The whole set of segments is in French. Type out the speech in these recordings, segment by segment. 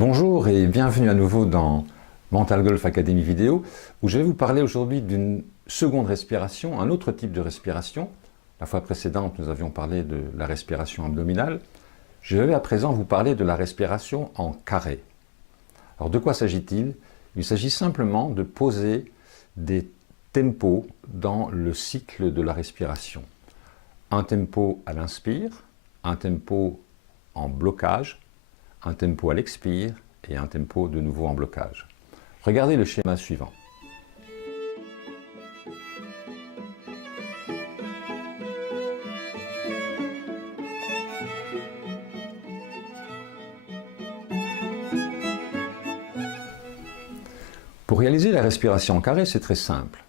Bonjour et bienvenue à nouveau dans Mental Golf Academy vidéo où je vais vous parler aujourd'hui d'une seconde respiration, un autre type de respiration. La fois précédente, nous avions parlé de la respiration abdominale. Je vais à présent vous parler de la respiration en carré. Alors de quoi s'agit-il? Il s'agit simplement de poser des tempos dans le cycle de la respiration. Un tempo à l'inspire, un tempo en blocage, un tempo à l'expire et un tempo de nouveau en blocage. Regardez le schéma suivant. Pour réaliser la respiration en carré, c'est très simple.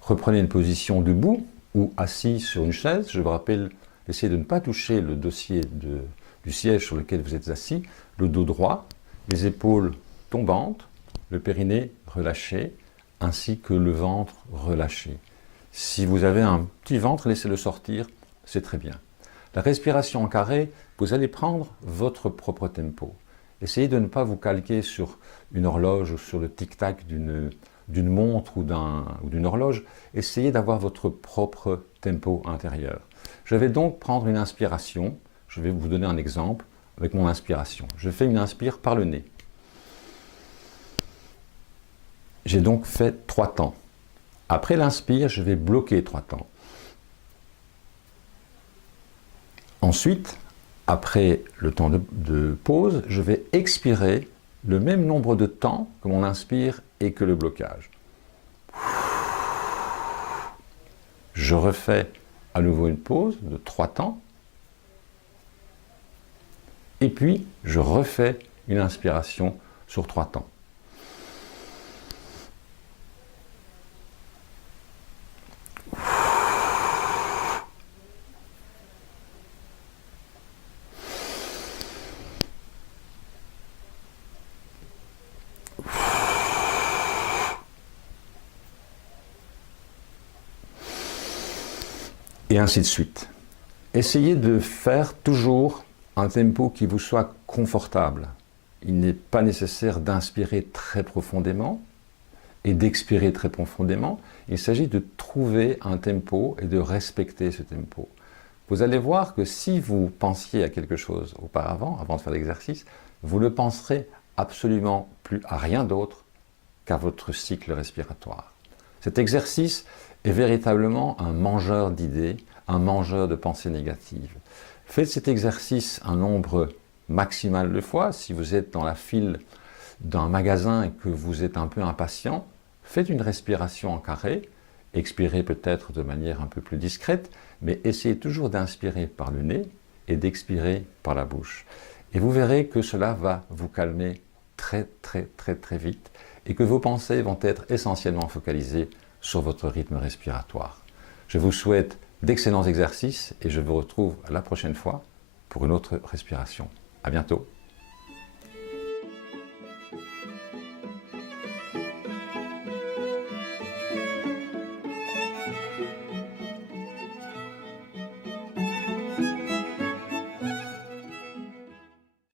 Reprenez une position debout ou assis sur une chaise. Je vous rappelle, essayez de ne pas toucher le dossier du siège sur lequel vous êtes assis, le dos droit, les épaules tombantes, le périnée relâché, ainsi que le ventre relâché. Si vous avez un petit ventre, laissez-le sortir, c'est très bien. La respiration en carré, vous allez prendre votre propre tempo. Essayez de ne pas vous calquer sur une horloge ou sur le tic-tac d'une montre ou d'une horloge. Essayez d'avoir votre propre tempo intérieur. Je vais donc prendre une inspiration. Je vais vous donner un exemple avec mon inspiration. Je fais une inspire par le nez. J'ai donc fait 3 temps. Après l'inspire, je vais bloquer 3 temps. Ensuite, après le temps de pause, je vais expirer le même nombre de temps que mon inspire et que le blocage. Je refais à nouveau une pause de 3 temps. Et puis, je refais une inspiration sur 3 temps. Et ainsi de suite. Essayez de faire toujours un tempo qui vous soit confortable. Il n'est pas nécessaire d'inspirer très profondément et d'expirer très profondément. Il s'agit de trouver un tempo et de respecter ce tempo. Vous allez voir que si vous pensiez à quelque chose auparavant, avant de faire l'exercice, vous ne penserez absolument plus à rien d'autre qu'à votre cycle respiratoire. Cet exercice est véritablement un mangeur d'idées, un mangeur de pensées négatives. Faites cet exercice un nombre maximal de fois. Si vous êtes dans la file d'un magasin et que vous êtes un peu impatient, faites une respiration en carré, expirez peut-être de manière un peu plus discrète, mais essayez toujours d'inspirer par le nez et d'expirer par la bouche. Et vous verrez que cela va vous calmer très vite et que vos pensées vont être essentiellement focalisées sur votre rythme respiratoire. Je vous souhaite d'excellents exercices et je vous retrouve la prochaine fois pour une autre respiration. À bientôt.